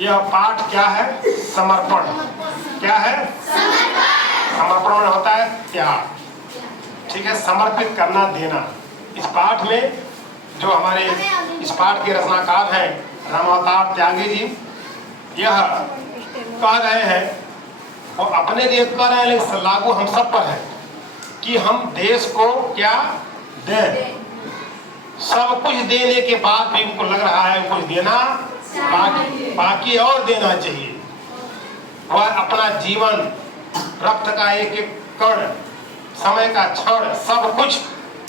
यह पाठ क्या है? समर्पण। क्या है? समर्पण में होता है त्याग। ठीक है, समर्पित करना, देना। इस पाठ में जो हमारे इस पाठ के रचनाकार हैं रामावतार त्यागी जी, यह कह रहे हैं, और अपने लिए कह रहे हैं लेकिन लागू हम सब पर है कि हम देश को क्या दें। सब कुछ देने के बाद भी उनको लग रहा है कुछ देना बाकी और देना चाहिए। वह अपना जीवन, रक्त का एक एक कण, समय का क्षण, सब कुछ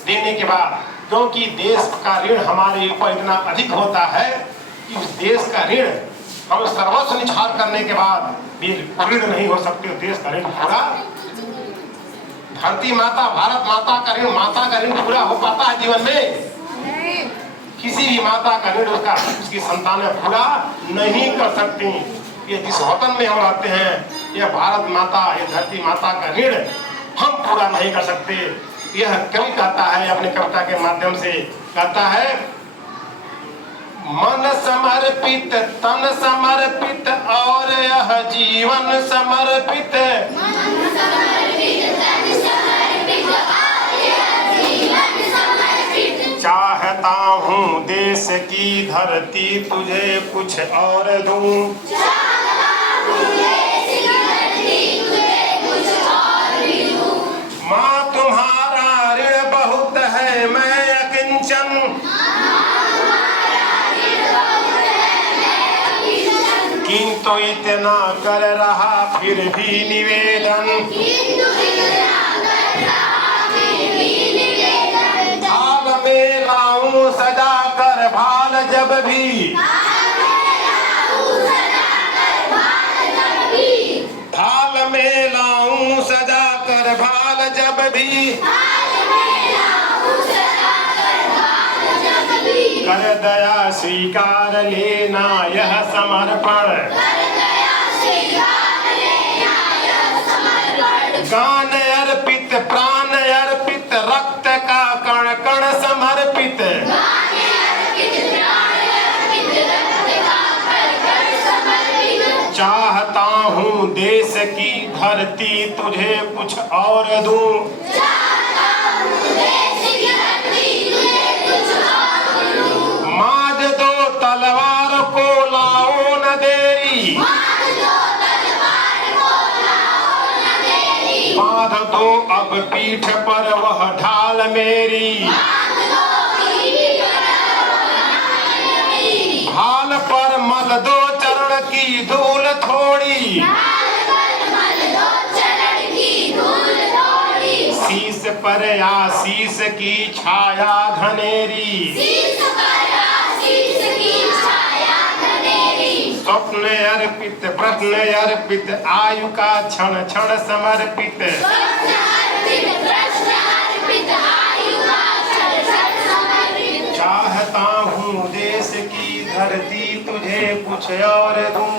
देने के बाद, क्योंकि देश का ऋण हमारे ऊपर इतना अधिक होता है कि उस देश का ऋण हम सर्वस्व निछावर करने के बाद भी ऋण नहीं हो सकते। देश का ऋण पूरा, धरती माता, भारत माता का ऋण, माता का ऋण पूरा हो पाता है जीवन में? किसी भी माता का ऋण उसकी संतानें पूरा नहीं कर सकती। ये जिस वतन में हम रहते हैं, यह भारत माता, ये धरती माता का ऋण हम पूरा नहीं कर सकते। यह कवि कहता है अपनी कविता के माध्यम से, कहता है मन समर्पित, तन समर्पित और यह जीवन समर्पित, चाहता हूँ देश की धरती तुझे कुछ और दूं, माँ तुम्हारा ऋण बहुत है मैं अकिंचन, किंतु इतना कर रहा फिर भी निवेदन, भाल में लाऊं सजा कर भाल जब भी, भाल में लाऊं सजा कर भाल जब भी, कर दया स्वीकार लेना यह समर्पण, गान अर्पित, प्राण अर्पित, रक्त का कण कण समर्पित, चाहता हूँ देश की धरती तुझे कुछ और दूं, माज दो तलवार को लाओ न देरी, बांध दो अब पीठ पर वह ढाल मेरी, हाल पर मल दो चरण की धूल थोड़ी, शीश पर आशीष की छाया घनेरी, स्वप्न अर्पित, प्रश्न अर्पित, आयु का क्षण क्षण समर्पित, चाहता हूँ देश की धरती तुझे कुछ और दूं,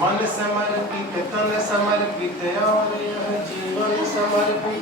मन समर्पित, तन समर्पित और यह जीवन समर्पित,